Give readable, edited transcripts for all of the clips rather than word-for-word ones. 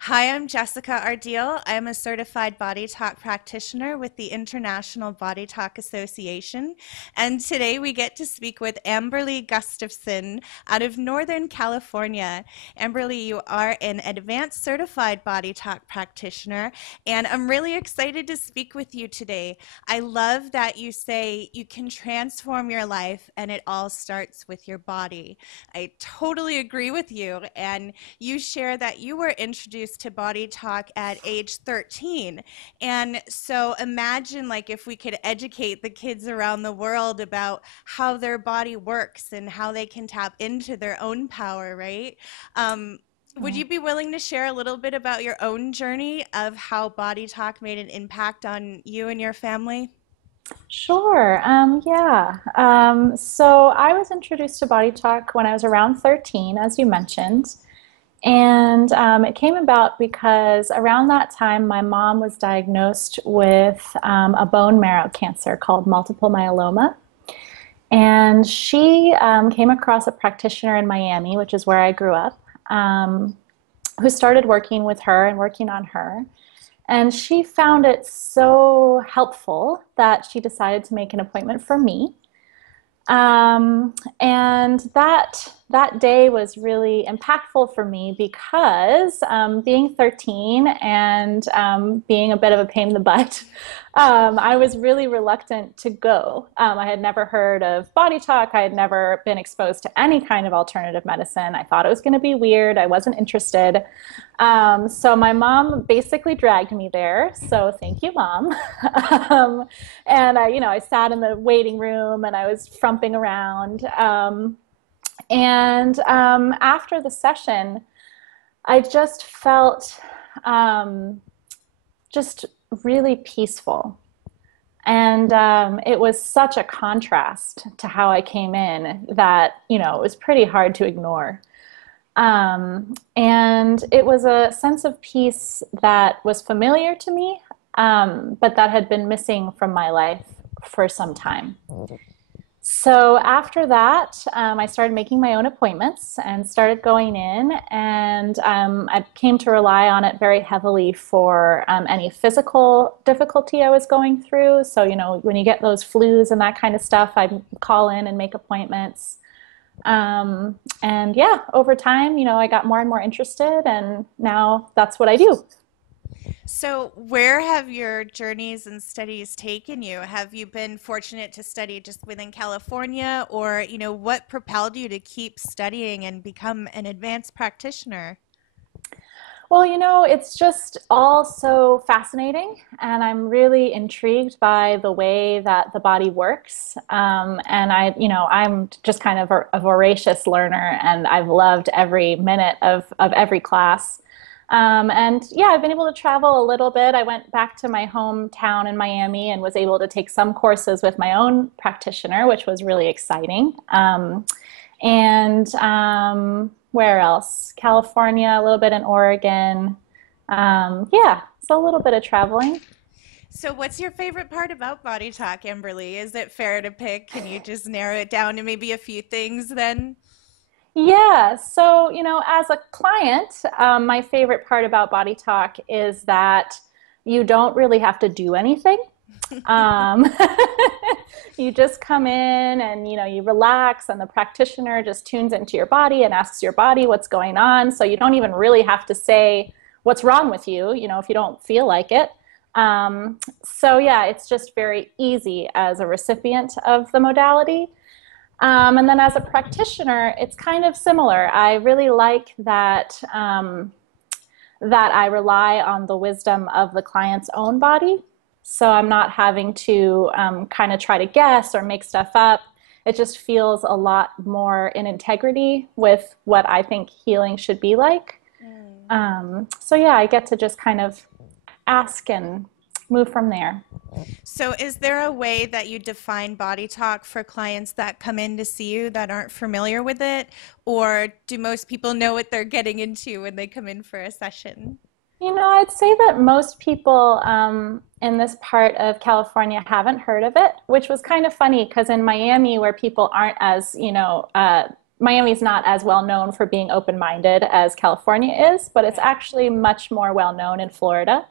Hi, I'm Jessica Ardeal. I'm a certified body talk practitioner with the International Body Talk Association. And today we get to speak with Amberlee Gustafson out of Northern California. Amberlee, you are an advanced certified body talk practitioner, and I'm really excited to speak with you today. I love that you say you can transform your life and it all starts with your body. I totally agree with you. And you share that you were introduced to body talk at age 13. And so imagine like if we could educate the kids around the world about how their body works and how they can tap into their own power, right? Um, would Right. you be willing to share a little bit about your own journey of how body talk made an impact on you and your family? Sure. Yeah. So I was introduced to Body Talk when I was around 13, as you mentioned. And it came about because around that time, my mom was diagnosed with a bone marrow cancer called multiple myeloma. And she came across a practitioner in Miami, which is where I grew up, who started working with her and working on her. And she found it so helpful that she decided to make an appointment for me. And that day was really impactful for me because being 13 and being a bit of a pain in the butt, I was really reluctant to go. I had never heard of body talk. I had never been exposed to any kind of alternative medicine. I thought it was going to be weird. I wasn't interested. So my mom basically dragged me there. So thank you, Mom. um, and I sat in the waiting room and I was frumping around. And after the session, I just felt um, just really peaceful. And it was such a contrast to how I came in that, it was pretty hard to ignore. And it was a sense of peace that was familiar to me, but that had been missing from my life for some time. So after that, I started making my own appointments and started going in, and I came to rely on it very heavily for any physical difficulty I was going through. So, when you get those flus and that kind of stuff, I'd call in and make appointments. And yeah, over time, I got more and more interested, and now that's what I do. So, where have your journeys and studies taken you? Have you been fortunate to study just within California, or, what propelled you to keep studying and become an advanced practitioner? Well, it's just all so fascinating, and I'm really intrigued by the way that the body works. And I'm just kind of a voracious learner, and I've loved every minute of every class. And yeah, I've been able to travel a little bit. I went back to my hometown in Miami and was able to take some courses with my own practitioner, which was really exciting. And where else? California, a little bit in Oregon. Yeah, so a little bit of traveling. So, what's your favorite part about Body Talk, Amberly? Is it fair to pick? Can you just narrow it down to maybe a few things then? Yeah, so, as a client, my favorite part about Body Talk is that you don't really have to do anything. Um, you just come in and you relax, and the practitioner just tunes into your body and asks your body what's going on. So you don't even really have to say what's wrong with you, if you don't feel like it. So yeah, it's just very easy as a recipient of the modality. And then as a practitioner, it's kind of similar. I really like that I rely on the wisdom of the client's own body. So I'm not having to kind of try to guess or make stuff up. It just feels a lot more in integrity with what I think healing should be like. Mm. So yeah, I get to just kind of ask and move from there. So, is there a way that you define body talk for clients that come in to see you that aren't familiar with it? Or do most people know what they're getting into when they come in for a session? I'd say that most people in this part of California haven't heard of it, which was kind of funny because in Miami, where people aren't as, Miami's not as well known for being open-minded as California is, but it's Right. actually much more well known in Florida.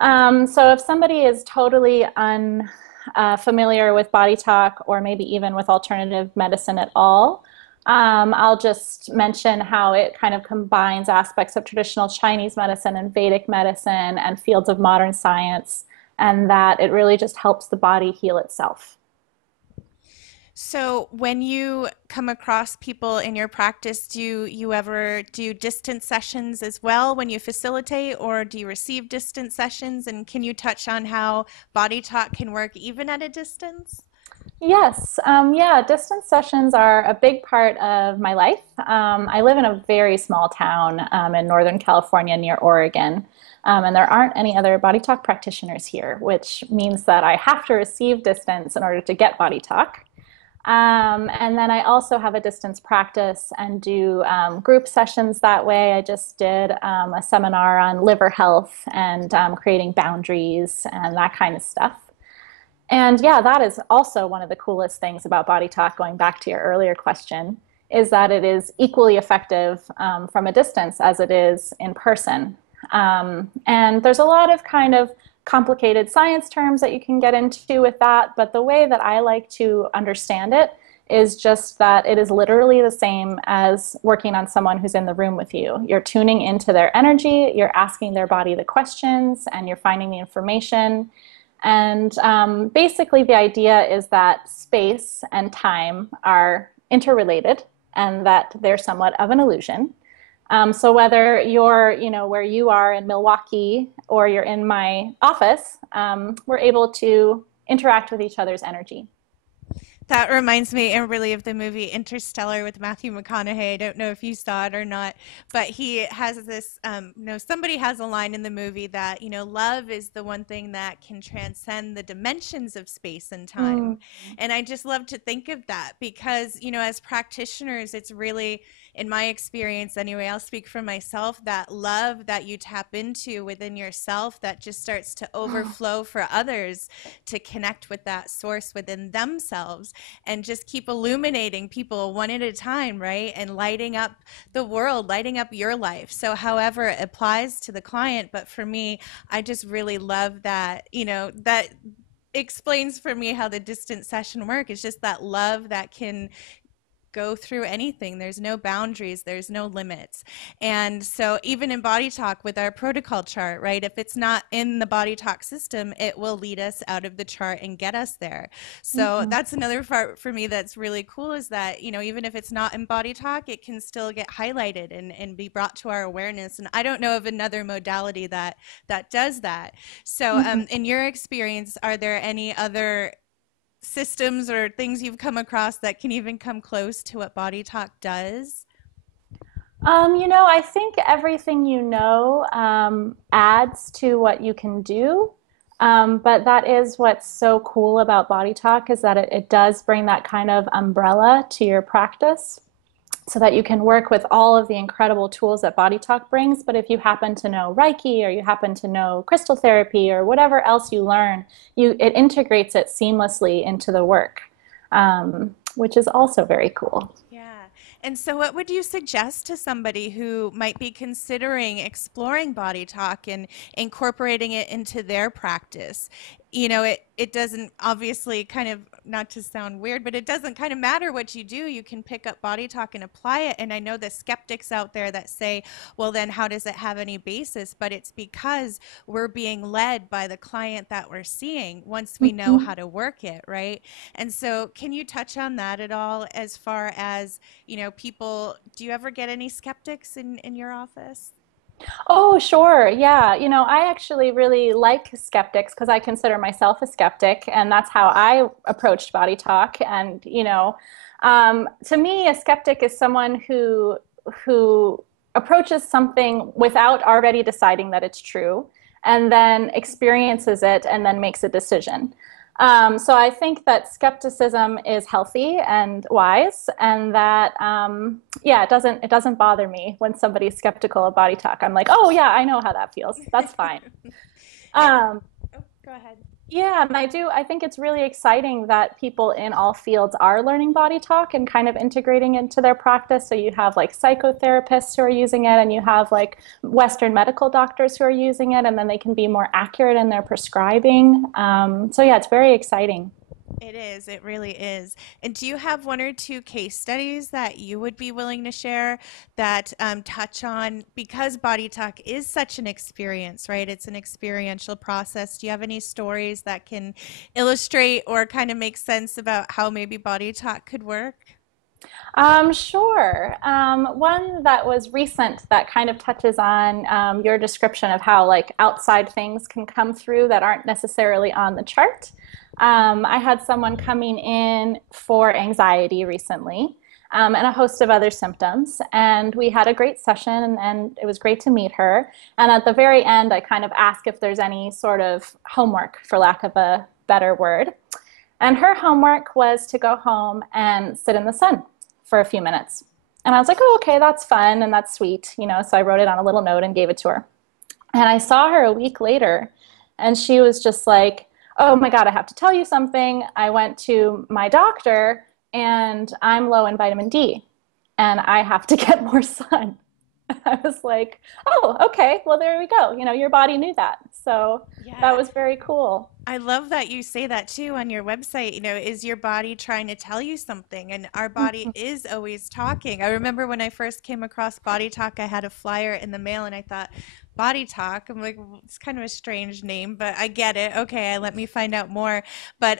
So if somebody is totally unfamiliar with body talk or maybe even with alternative medicine at all, I'll just mention how it kind of combines aspects of traditional Chinese medicine and Vedic medicine and fields of modern science, and that it really just helps the body heal itself. So, when you come across people in your practice, do you ever do distance sessions as well when you facilitate, or do you receive distance sessions? And can you touch on how body talk can work even at a distance? Yes, yeah, distance sessions are a big part of my life. I live in a very small town in Northern California near Oregon, and there aren't any other body talk practitioners here, which means that I have to receive distance in order to get body talk. And then I also have a distance practice and do group sessions that way. I just did a seminar on liver health and creating boundaries and that kind of stuff. And yeah, that is also one of the coolest things about body talk, going back to your earlier question, is that it is equally effective from a distance as it is in person. And there's a lot of kind of complicated science terms that you can get into with that, but the way that I like to understand it is just that it is literally the same as working on someone who's in the room with you. You're tuning into their energy, you're asking their body the questions, and you're finding the information. And basically, the idea is that space and time are interrelated and that they're somewhat of an illusion. So whether you're, where you are in Milwaukee or you're in my office, we're able to interact with each other's energy. That reminds me and really of the movie Interstellar with Matthew McConaughey. I don't know if you saw it or not, but he has this, somebody has a line in the movie that, love is the one thing that can transcend the dimensions of space and Mm. time. And I just love to think of that because, as practitioners, it's really, in my experience anyway, I'll speak for myself, that love that you tap into within yourself that just starts to overflow for others to connect with that source within themselves and just keep illuminating people one at a time, right? And lighting up the world, lighting up your life. So, however it applies to the client, but for me, I just really love that, that explains for me how the distance session work. It's just that love that can go through anything. There's no boundaries, there's no limits. And so, even in body talk with our protocol chart, right, if it's not in the body talk system, it will lead us out of the chart and get us there. So, Mhm. that's another part for me that's really cool is that, even if it's not in body talk, it can still get highlighted and be brought to our awareness. And I don't know of another modality that does that. So, Mhm. in your experience, are there any other systems or things you've come across that can even come close to what body talk does? I think everything adds to what you can do. But that is what's so cool about body talk is that it does bring that kind of umbrella to your practice so that you can work with all of the incredible tools that body talk brings. But if you happen to know Reiki or you happen to know crystal therapy or whatever else you learn, it integrates it seamlessly into the work, which is also very cool. Yeah. And so, what would you suggest to somebody who might be considering exploring body talk and incorporating it into their practice? It doesn't obviously kind of, not to sound weird, but it doesn't kind of matter what you do. You can pick up body talk and apply it. And I know the skeptics out there that say, well, then how does it have any basis? But it's because we're being led by the client that we're seeing once we know Mhm. how to work it, right? And so, can you touch on that at all as far as, people, do you ever get any skeptics in your office? Oh, sure. Yeah. I actually really like skeptics because I consider myself a skeptic, and that's how I approached body talk. And, to me, a skeptic is someone who approaches something without already deciding that it's true, and then experiences it and then makes a decision. So I think that skepticism is healthy and wise, and that yeah, it doesn't bother me when somebody's skeptical of body talk. I'm like, oh yeah, I know how that feels. That's fine. And Um, oh, go ahead. Yeah, and I think it's really exciting that people in all fields are learning body talk and kind of integrating into their practice. So you have like psychotherapists who are using it, and you have like Western medical doctors who are using it, and then they can be more accurate in their prescribing. So yeah, it's very exciting. It is, it really is. And do you have one or two case studies that you would be willing to share that touch on, because body talk is such an experience, right? It's an experiential process. Do you have any stories that can illustrate or kind of make sense about how maybe body talk could work? Sure. One that was recent that kind of touches on your description of how like outside things can come through that aren't necessarily on the chart. I had someone coming in for anxiety recently, and a host of other symptoms. And we had a great session, and it was great to meet her. And at the very end, I kind of asked if there's any sort of homework, for lack of a better word. And her homework was to go home and sit in the sun for a few minutes. And I was like, oh, okay, that's fun and that's sweet, you know. So I wrote it on a little note and gave it to her. And I saw her a week later, and she was just like, oh my God, I have to tell you something. I went to my doctor and I'm low in vitamin D and I have to get more sun. I was like, oh, okay, well, there we go. You know, your body knew that. So that Yeah. was very cool. I love that you say that too on your website. Is your body trying to tell you something? And our body is always talking. I remember when I first came across Body Talk, I had a flyer in the mail and I thought, Body Talk? I'm like, "Well, it's kind of a strange name, but I get it. Okay, let me find out more." But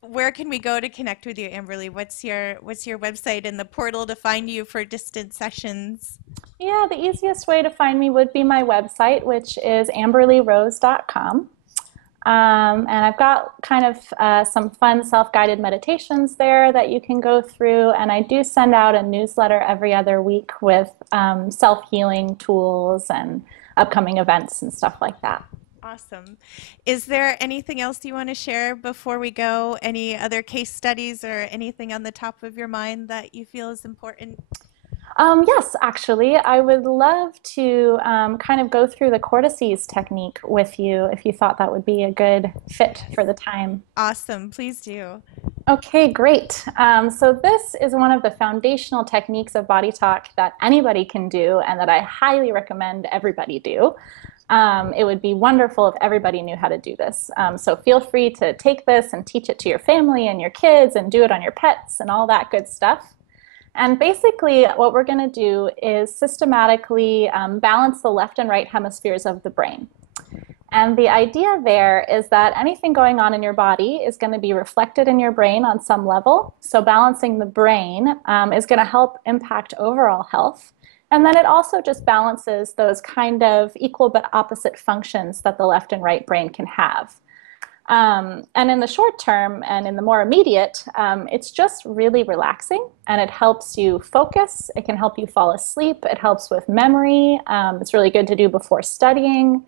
where can we go to connect with you, Amberly? What's your website and the portal to find you for distant sessions? Yeah, the easiest way to find me would be my website, which is amberleerose.com. And I've got kind of some fun self-guided meditations there that you can go through. And I do send out a newsletter every other week with self-healing tools and upcoming events and stuff like that. Awesome. Is there anything else you want to share before we go? Any other case studies or anything on the top of your mind that you feel is important? Yes, actually, I would love to kind of go through the cortices technique with you if you thought that would be a good fit for the time. Awesome. Please do. Okay, great. So this is one of the foundational techniques of body talk that anybody can do and that I highly recommend everybody do. It would be wonderful if everybody knew how to do this. So feel free to take this and teach it to your family and your kids and do it on your pets and all that good stuff. And basically, what we're going to do is systematically balance the left and right hemispheres of the brain. And the idea there is that anything going on in your body is going to be reflected in your brain on some level. So balancing the brain is going to help impact overall health. And then it also just balances those kind of equal but opposite functions that the left and right brain can have. And in the short term and in the more immediate, it's just really relaxing and it helps you focus. It can help you fall asleep. It helps with memory. It's really good to do before studying.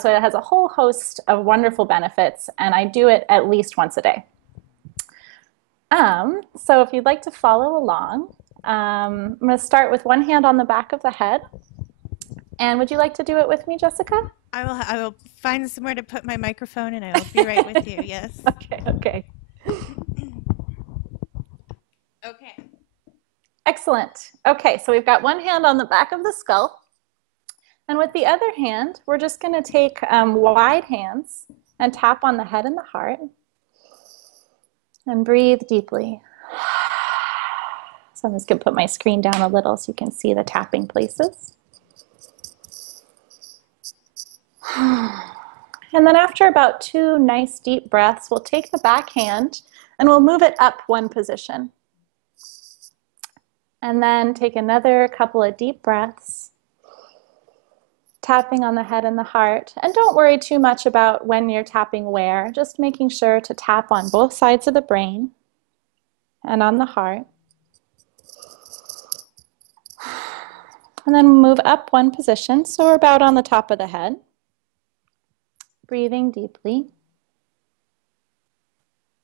So it has a whole host of wonderful benefits, and I do it at least once a day. So if you'd like to follow along, I'm going to start with one hand on the back of the head. And would you like to do it with me, Jessica? I will find somewhere to put my microphone and I will be right with you. Yes. Okay, okay. Okay. Excellent. Okay, so we've got one hand on the back of the skull. And with the other hand, we're just going to take wide hands and tap on the head and the heart. And breathe deeply. So I'm just going to put my screen down a little so you can see the tapping places. And then after about 2 nice deep breaths, we'll take the back hand and we'll move it up 1 position. And then take another couple of deep breaths, tapping on the head and the heart. And don't worry too much about when you're tapping where, just making sure to tap on both sides of the brain and on the heart. And then move up 1 position, so we're about on the top of the head. Breathing deeply.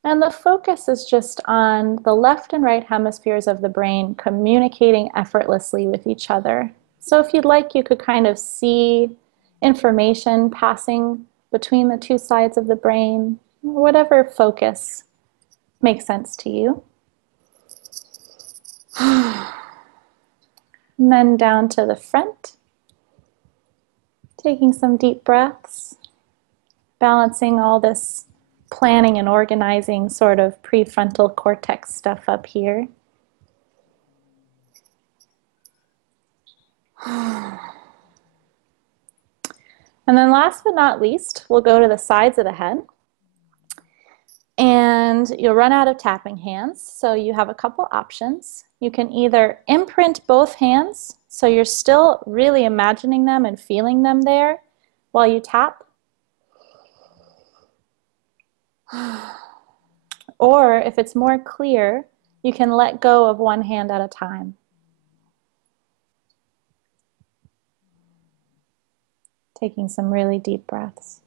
And the focus is just on the left and right hemispheres of the brain communicating effortlessly with each other. So if you'd like, you could kind of see information passing between the two sides of the brain, whatever focus makes sense to you. And then down to the front, taking some deep breaths, balancing all this planning and organizing sort of prefrontal cortex stuff up here. And then last but not least, we'll go to the sides of the head. And you'll run out of tapping hands, so you have a couple options. You can either imprint both hands, so you're still really imagining them and feeling them there while you tap. Or if it's more clear, you can let go of one hand at a time. Taking some really deep breaths.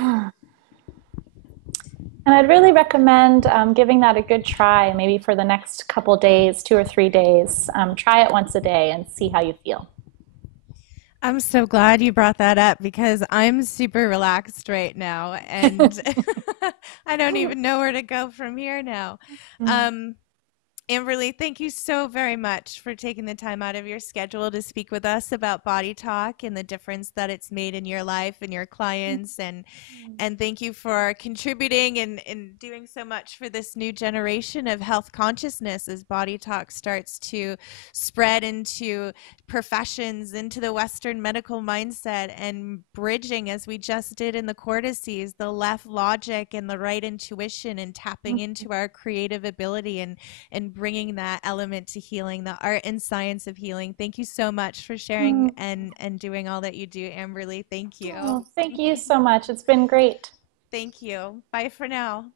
And I'd really recommend giving that a good try, maybe for the next couple days, 2 or 3 days. Try it once a day and see how you feel. I'm so glad you brought that up because I'm super relaxed right now and I don't even know where to go from here now. Um, Amberlee, thank you so very much for taking the time out of your schedule to speak with us about Body Talk and the difference that it's made in your life and your clients. And thank you for contributing and doing so much for this new generation of health consciousness as Body Talk starts to spread into professions, into the Western medical mindset, and bridging, as we just did in the cortices, the left logic and the right intuition, and tapping into our creative ability and bringing that element to healing, the art and science of healing. Thank you so much for sharing and doing all that you do, Amberlee. Thank you. Oh, thank you so much. It's been great. Thank you. Bye for now.